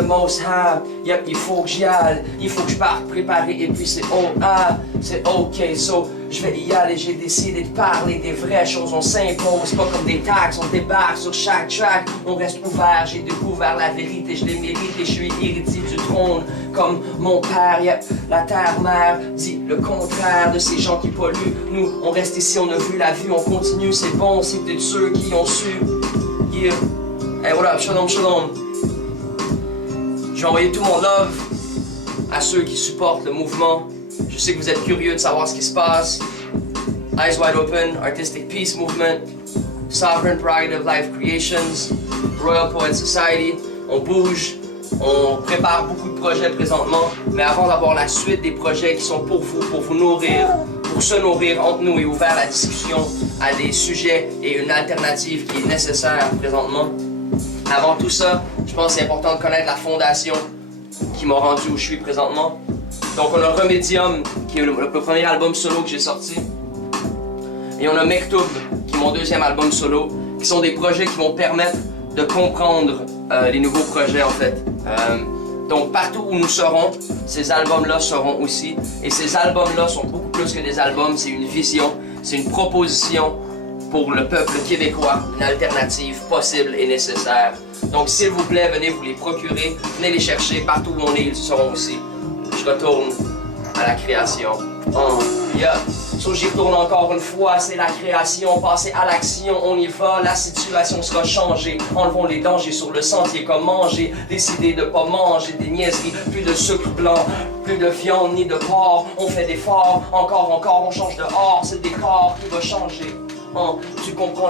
the most high. Yep, il faut que j'y aille, il faut que je parte préparer et puis c'est c'est ok, so je vais y aller, j'ai décidé de parler des vraies choses, on s'impose, pas comme des taxes, on débarque sur chaque track, on reste ouvert, j'ai découvert la vérité, je l'ai mérité, je suis héritier du trône, comme mon père, yep, la terre-mère dit le contraire de ces gens qui polluent, nous on reste ici, on a vu la vue, on continue, c'est bon, c'est peut-être ceux qui ont su, yeah, hey what up, shalom shalom. Je vais envoyer tout mon love à ceux qui supportent le mouvement. Je sais que vous êtes curieux de savoir ce qui se passe. Eyes Wide Open, Artistic Peace Movement, Sovereign Prerogative Life Creations, Royal Poet Society. On bouge, on prépare beaucoup de projets présentement. Mais avant d'avoir la suite des projets qui sont pour vous nourrir, pour se nourrir entre nous et ouvrir la discussion à des sujets et une alternative qui est nécessaire présentement. Avant tout ça, je pense que c'est important de connaître la fondation qui m'a rendu où je suis présentement. Donc on a Remedium, qui est le premier album solo que j'ai sorti. Et on a Mektoub, qui est mon deuxième album solo, qui sont des projets qui vont permettre de comprendre les nouveaux projets en fait. Donc partout où nous serons, ces albums-là seront aussi. Et ces albums-là sont beaucoup plus que des albums, c'est une vision, c'est une proposition pour le peuple québécois, une alternative possible et nécessaire. Donc s'il vous plaît, venez vous les procurer, venez les chercher, partout où on est, ils seront aussi. Je retourne à la création. Yeah. So j'y retourne encore une fois, c'est la création, passer à l'action, on y va, la situation sera changée. Enlevons les dangers sur le sentier comme manger, décider de pas manger des niaiseries, plus de sucre blanc, plus de viande ni de porc, on fait d'efforts, encore, on change de or, c'est le décor qui va changer. Tu comprends?